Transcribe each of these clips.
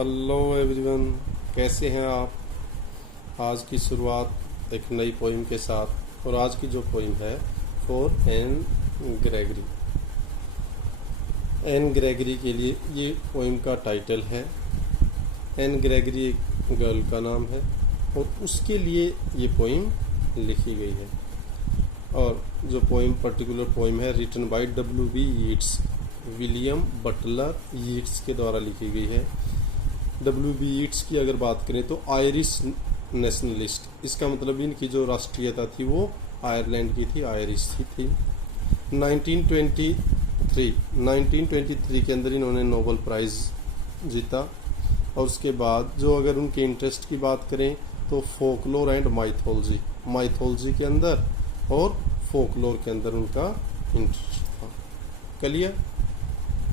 Hello everyone, कैसे हैं आप। आज की शुरुआत एक नई पोइम के साथ, और आज की जो पोइम है for Anne Gregory. Anne Gregory के लिए ये पोइम का टाइटल है। एन ग्रेगरी एक गर्ल का नाम है और उसके लिए ये पोइम लिखी गई है। और जो पोइम पर्टिकुलर पोइम है written by W.B. Yeats, William Butler Yeats के द्वारा लिखी गई है। W.B. यीट्स की अगर बात करें तो आयरिश नेशनलिस्ट, इसका मतलब इनकी जो राष्ट्रीयता थी वो आयरलैंड की थी, आयरिश थी। 1923 के अंदर इन्होंने नोबेल प्राइज़ जीता। और उसके बाद जो अगर उनके इंटरेस्ट की बात करें तो फोकलोर एंड माइथोलॉजी के अंदर और फोकलोर के अंदर उनका इंटरेस्ट था। क्लियर,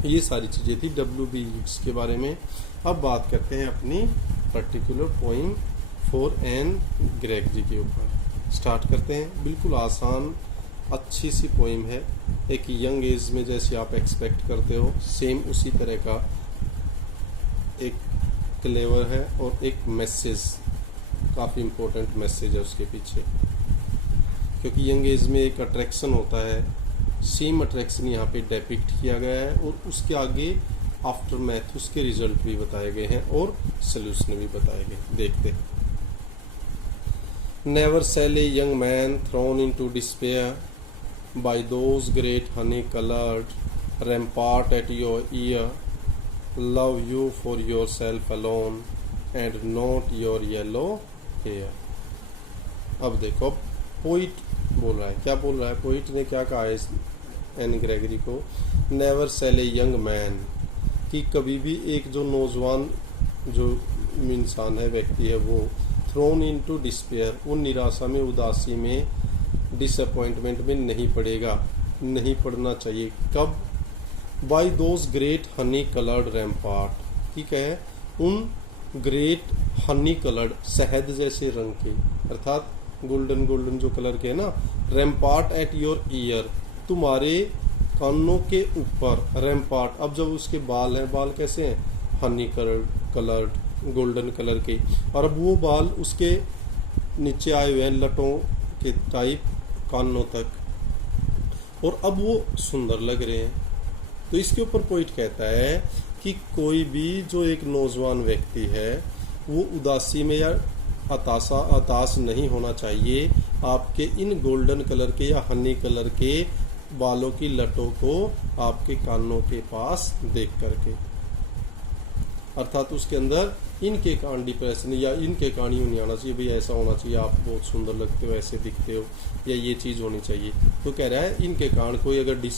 ये सारी चीज़ें थी W.B. यीट्स के बारे में। अब बात करते हैं अपनी particular poem for Anne Gregory के ऊपर। स्टार्ट करते हैं। बिल्कुल आसान अच्छी सी पोइम है, एक यंग एज में जैसे आप एक्सपेक्ट करते हो सेम उसी तरह का एक क्लेवर है और एक मैसेज, काफ़ी इम्पोर्टेंट मैसेज है उसके पीछे। क्योंकि यंग एज में एक अट्रैक्शन होता है, सेम अट्रैक्शन यहाँ पे डेपिक्ट किया गया है और उसके आगे आफ्टर मैथ उसके रिजल्ट भी बताए गए हैं और सोल्यूशन भी बताए गए। देखते हैं। Never shall a young man thrown into despair by those great honey coloured rampart at your ear, love you for yourself alone and not your yellow hair. अब देखो, पोइट बोल रहा है, क्या बोल रहा है पोइट ने, क्या कहा है एन ग्रेगरी को। Never shall a young man, कि कभी भी एक जो नौजवान जो इंसान है, व्यक्ति है, वो थ्रोन इनटू डिस्पेयर, वो निराशा में, उदासी में, डिसअपॉइंटमेंट में नहीं पड़ेगा, नहीं पड़ना चाहिए। कब? By those great honey coloured rampart, ठीक है, उन ग्रेट हनी कलर्ड, शहद जैसे रंग के, अर्थात गोल्डन जो कलर के है ना, रैम्पार्ट एट योर ईयर, तुम्हारे कानों के ऊपर, रैम्पार्ट। अब जब उसके बाल हैं, बाल कैसे हैं? हनी कलर्ड गोल्डन कलर के, और अब वो बाल उसके नीचे आए हुए हैं लटों के टाइप कानों तक, और अब वो सुंदर लग रहे हैं। तो इसके ऊपर पोइट कहता है कि कोई भी जो एक नौजवान व्यक्ति है वो उदासी में या हताश नहीं होना चाहिए आपके इन गोल्डन कलर के या हनी कलर के बालों की लटों को आपके कानों के पास देख करके। अर्थात उसके अंदर इनके कान डिप्रेशन या इनके कान यूं नहीं आना चाहिए, भाई ऐसा होना चाहिए, आप बहुत सुंदर लगते हो, ऐसे दिखते हो, या ये चीज़ होनी चाहिए। तो कह रहा है इनके कान कोई अगर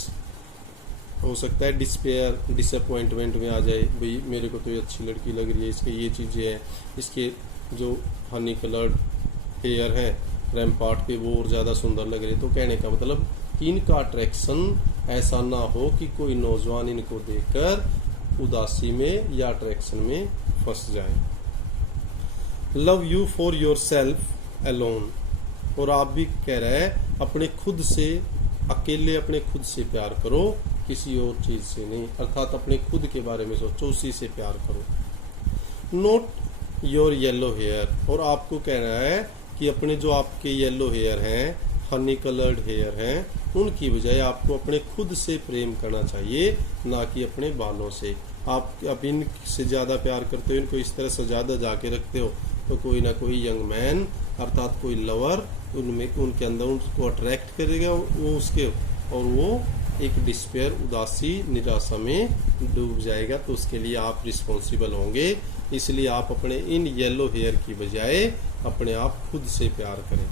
हो सकता है डिस्पेयर, डिसअपॉइंटमेंट में आ जाए, भाई मेरे को तो ये अच्छी लड़की लग रही है, इसके ये चीज़ें हैं, इसके जो हनी कलर्ड हेयर है रैम्पार्ट पे वो और ज़्यादा सुंदर लग रहे। तो कहने का मतलब इनका अट्रैक्शन ऐसा ना हो कि कोई नौजवान इनको देखकर उदासी में या अट्रैक्शन में फंस जाए। Love you for yourself alone, और आप भी कह रहे हैं अपने खुद से अकेले, अपने खुद से प्यार करो, किसी और चीज़ से नहीं, अर्थात अपने खुद के बारे में सोचो, उसी से प्यार करो। नोट योर येलो हेयर, और आपको कह रहा है कि अपने जो आपके येलो हेयर हैं, हनी कलर्ड हेयर हैं, उनकी बजाय आपको अपने खुद से प्रेम करना चाहिए, ना कि अपने बालों से। आप अब इनसे ज़्यादा प्यार करते हो, इनको इस तरह से ज़्यादा जाके रखते हो, तो कोई ना कोई यंग मैन अर्थात कोई लवर उनके अंदर उनको अट्रैक्ट करेगा वो उसके, और वो एक डिस्पेयर, उदासी, निराशा में डूब जाएगा। तो उसके लिए आप रिस्पॉन्सिबल होंगे। इसलिए आप अपने इन येलो हेयर की बजाय अपने आप खुद से प्यार करें।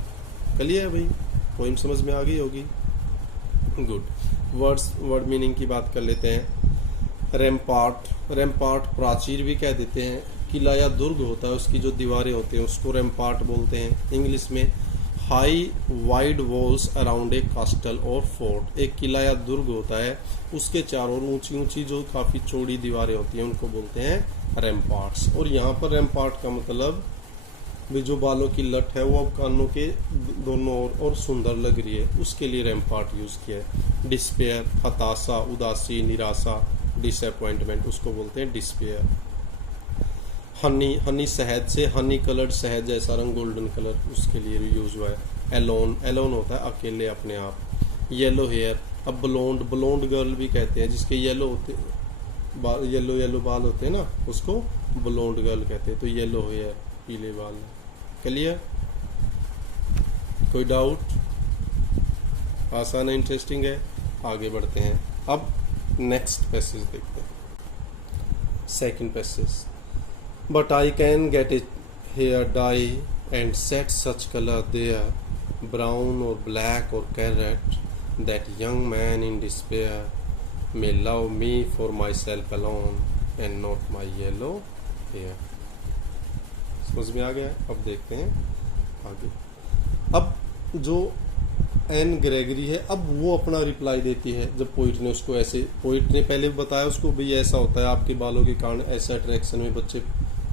क्लियर भाई, पोइम समझ में आ गई होगी। गुड। वर्ड मीनिंग की बात कर लेते हैं। रैम्पार्ट प्राचीर भी कह देते हैं, किला या दुर्ग होता है, उसकी जो दीवारें होती हैं उसको रैम्पार्ट बोलते हैं इंग्लिश में। High wide walls around a कास्टल और फोर्ट, एक किला या दुर्ग होता है, उसके चारों ऊंची ऊंची जो काफ़ी चौड़ी दीवारें होती हैं उनको बोलते हैं रैम्पार्ट्स। और यहाँ पर रैम्पार्ट का मतलब भी जो बालों की लट है वो अब कानों के दोनों ओर और सुंदर लग रही है, उसके लिए रैम्पार्ट यूज़ किया है। डिस्पेयर, हताशा, उदासी, निराशा, डिसअपॉइंटमेंट, उसको बोलते हैं डिस्पेयर। हनी शहद से, हनी कलर्ड शहद जैसा रंग, गोल्डन कलर, उसके लिए यूज हुआ है। एलोन होता है अकेले, अपने आप। येलो हेयर, अब ब्लोंड गर्ल भी कहते हैं, जिसके येलो बाल होते हैं ना, उसको ब्लोंड गर्ल कहते हैं। तो येलो हेयर, पीले बाल। क्लियर? कोई डाउट? आसान है, इंटरेस्टिंग है। आगे बढ़ते हैं। अब नेक्स्ट पैसेज देखते हैं। Second passage. But I can get a hair dye and set such colour there, brown और ब्लैक और carrot, that young man in despair may love me for myself alone and not my yellow hair। समझ में आ गया? अब देखते हैं आगे। अब जो एन ग्रेगरी है, अब वो अपना रिप्लाई देती है। जब पोइट ने उसको ऐसे, पोइट ने पहले बताया उसको भाई ऐसा होता है, आपके बालों के कारण ऐसा अट्रैक्शन में बच्चे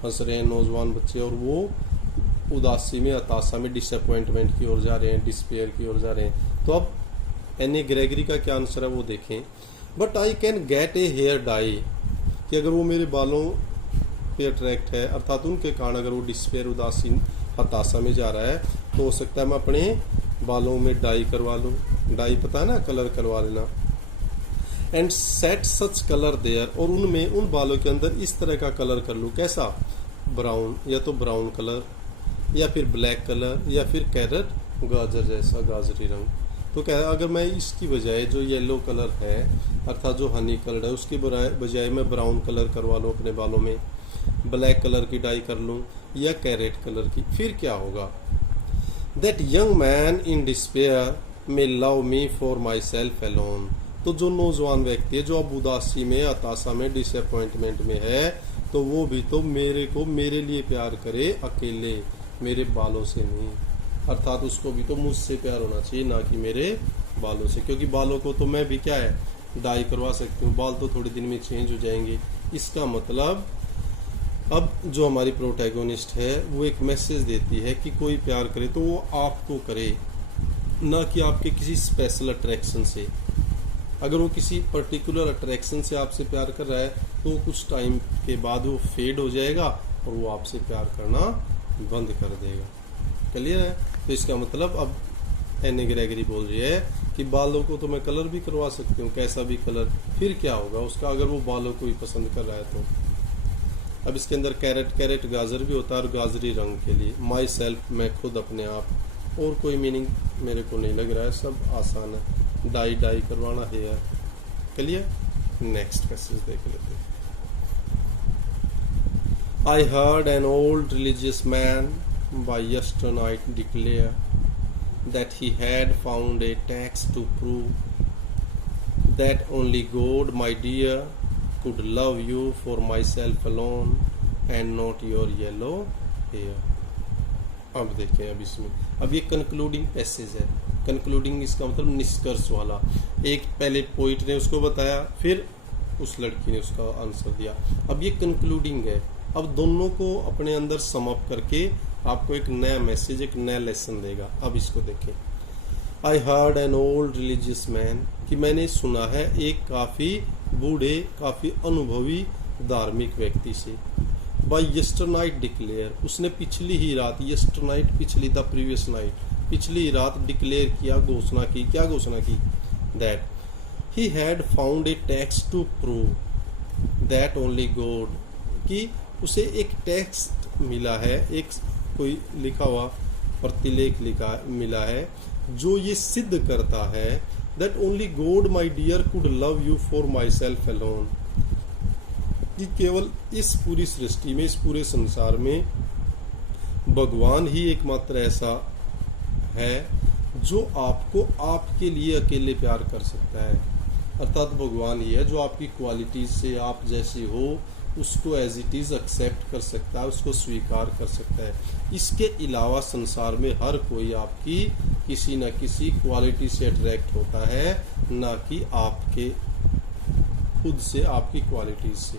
फंस रहे हैं, नौजवान बच्चे, और वो उदासी में, हताशा में, डिसअपॉइंटमेंट की ओर जा रहे हैं, डिस्पेयर की ओर जा रहे हैं। तो अब एन ग्रेगरी का क्या आंसर है वो देखें। But I can get a hair dye, कि अगर वो मेरे बालों पे अट्रैक्ट है, अर्थात उनके कारण अगर वो डिस्पेयर, उदासीन, हताशा में जा रहा है, तो हो सकता है मैं अपने बालों में डाई करवा लूँ। डाई पता है ना, कलर करवा लेना। And set such colour there, और उनमें, उन बालों के अंदर इस तरह का कलर कर लूँ। कैसा? ब्राउन, या तो ब्राउन कलर, या फिर ब्लैक कलर, या फिर कैरेट, गाजर जैसा, गाजरी रंग। तो क्या है, अगर मैं इसकी बजाय जो येलो कलर है, अर्थात जो हनी कलर है, उसकी बजाय मैं ब्राउन कलर करवा लूँ अपने बालों में, ब्लैक कलर की डाई कर लूँ, या कैरेट कलर की, फिर क्या होगा? That young man in despair may love me for myself alone. तो जो नौजवान व्यक्ति है, जो अब उदासी में, हताशा में, डिसअपॉइंटमेंट में है, तो वो भी तो मेरे लिए प्यार करे, अकेले, मेरे बालों से नहीं। अर्थात उसको भी तो मुझसे प्यार होना चाहिए, ना कि मेरे बालों से, क्योंकि बालों को तो मैं भी क्या है, डाई करवा सकती हूँ, बाल तो थोड़े दिन में चेंज हो जाएंगे। इसका मतलब अब जो हमारी प्रोटैगोनिस्ट है वो एक मैसेज देती है कि कोई प्यार करे तो वो आपको करे, ना कि आपके किसी स्पेशल अट्रैक्शन से। अगर वो किसी पर्टिकुलर अट्रैक्शन से आपसे प्यार कर रहा है, तो कुछ टाइम के बाद वो फेड हो जाएगा और वो आपसे प्यार करना बंद कर देगा। क्लियर है? तो इसका मतलब अब एन ग्रेगरी बोल रही है कि बालों को तो मैं कलर भी करवा सकती हूँ, कैसा भी कलर, फिर क्या होगा उसका, अगर वो बालों को ही पसंद कर रहा है तो। अब इसके अंदर कैरेट गाजर भी होता है, और गाजरी रंग के लिए माई सेल्फ, मैं खुद, अपने आप, और कोई मीनिंग मेरे को नहीं लग रहा है, सब आसान है। डाई करवाना हेयर। क्लियर? नेक्स्ट पैसेज देख लेते हैं। I heard an old religious man by yesternight declare that he had found a text to prove that only God, my dear, could love you for myself alone and not your yellow hair। अब देखें, अब इसमें, अब ये concluding passage है। Concluding इसका मतलब निष्कर्ष वाला। एक पहले पोइट ने उसको बताया, फिर उस लड़की ने उसका आंसर दिया। अब ये कंक्लूडिंग है। अब दोनों को अपने अंदर समअप करके आपको एक नया मैसेज, एक नया लेसन देगा। अब इसको देखें। I heard an old religious man, कि मैंने सुना है एक काफ़ी बूढ़े, काफ़ी अनुभवी धार्मिक व्यक्ति से। बाय यस्टरनाइट डिक्लेयर, उसने पिछली ही रात, यस्टरनाइट पिछली, द प्रीवियस नाइट, पिछली रात डिक्लेयर किया, घोषणा की। क्या घोषणा की? That he had found a text to prove that only God, कि उसे एक टेक्स्ट मिला है, एक कोई लिखा हुआ प्रतिलेख मिला है जो ये सिद्ध करता है that only God my dear could love you for myself alone, कि केवल इस पूरी सृष्टि में, इस पूरे संसार में भगवान ही एकमात्र ऐसा है जो आपको आपके लिए अकेले प्यार कर सकता है। अर्थात भगवान ही है जो आपकी क्वालिटीज से, आप जैसे हो उसको एज इट इज़ एक्सेप्ट कर सकता है, उसको स्वीकार कर सकता है। इसके अलावा संसार में हर कोई आपकी किसी न किसी क्वालिटी से अट्रैक्ट होता है, ना कि आपके खुद से, आपकी क्वालिटीज से।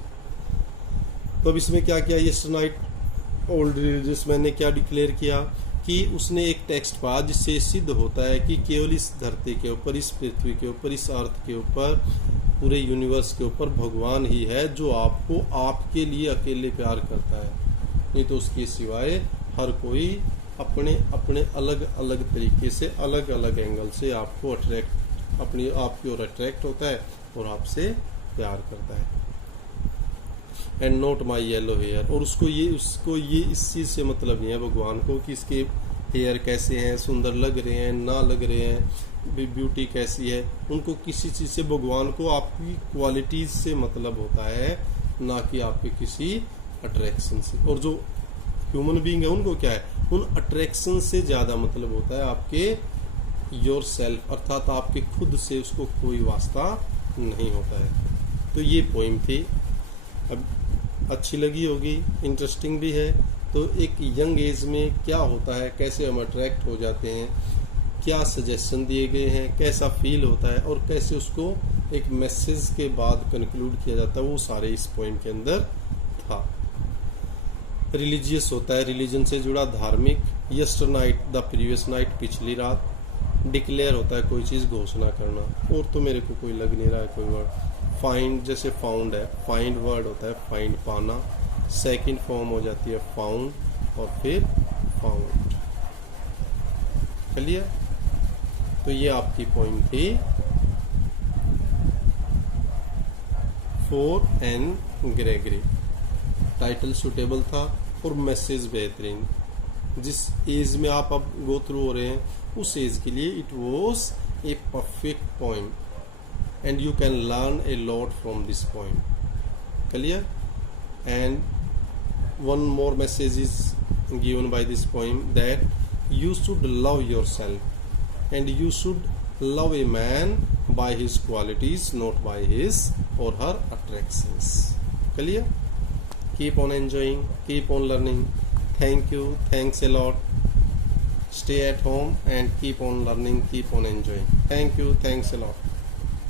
तो अब इसमें क्या किया, यस्टरनाइट ओल्ड रिलीजियस मैन ने क्या डिक्लेयर किया कि उसने एक टेक्स्ट पाया जिससे सिद्ध होता है कि केवल इस धरती के ऊपर, इस पृथ्वी के ऊपर, इस अर्थ के ऊपर, पूरे यूनिवर्स के ऊपर भगवान ही है जो आपको आपके लिए अकेले प्यार करता है। नहीं तो उसके सिवाय हर कोई अपने अपने अलग अलग तरीके से अलग अलग एंगल से आपको अट्रैक्ट अपनी आपकी ओर अट्रैक्ट होता है और आपसे प्यार करता है। And not my yellow hair, और उसको ये इस चीज़ से मतलब नहीं है भगवान को कि इसके हेयर कैसे हैं, सुंदर लग रहे हैं ना लग रहे हैं, ब्यूटी कैसी है, उनको किसी चीज़ से भगवान को आपकी क्वालिटीज से मतलब होता है, ना कि आपके किसी अट्रैक्शन से। और जो ह्यूमन बीइंग है उनको क्या है, उन अट्रैक्शन से ज़्यादा मतलब होता है आपके योर सेल्फ, अर्थात आपके खुद से उसको कोई वास्ता नहीं होता है। तो ये पोइम थी, अब अच्छी लगी होगी, इंटरेस्टिंग भी है। तो एक यंग एज में क्या होता है, कैसे हम अट्रैक्ट हो जाते हैं, क्या सजेशन दिए गए हैं, कैसा फील होता है और कैसे उसको एक मैसेज के बाद कंक्लूड किया जाता है, वो सारे इस पॉइंट के अंदर था। रिलीजियस होता है, रिलीजन से जुड़ा, धार्मिक। यस्टर नाइट, द प्रीवियस नाइट, पिछली रात। डिक्लेयर होता है कोई चीज़ घोषणा करना, और तो मेरे को कोई लग नहीं रहा है कोई वर्ड। फाइंड, जैसे फाउंड है, फाइंड वर्ड होता है फाइंड, पाना। सेकंड फॉर्म हो जाती है फाउंड और फिर फाउंड। चलिए, तो ये आपकी पॉइंट थी 4 एन ग्रेगरी। टाइटल सुटेबल था और मैसेज बेहतरीन। जिस एज में आप अब गो थ्रू हो रहे हैं उस एज के लिए it was a perfect point and you can learn a lot from this point. Clear? And one more message is given by this poem, that you should love yourself and you should love a man by his qualities, not by his or her attractions. Clear? Keep on enjoying, keep on learning. Thank you, thanks a lot. Stay at home and keep on learning, keep on enjoying. Thank you, thanks a lot.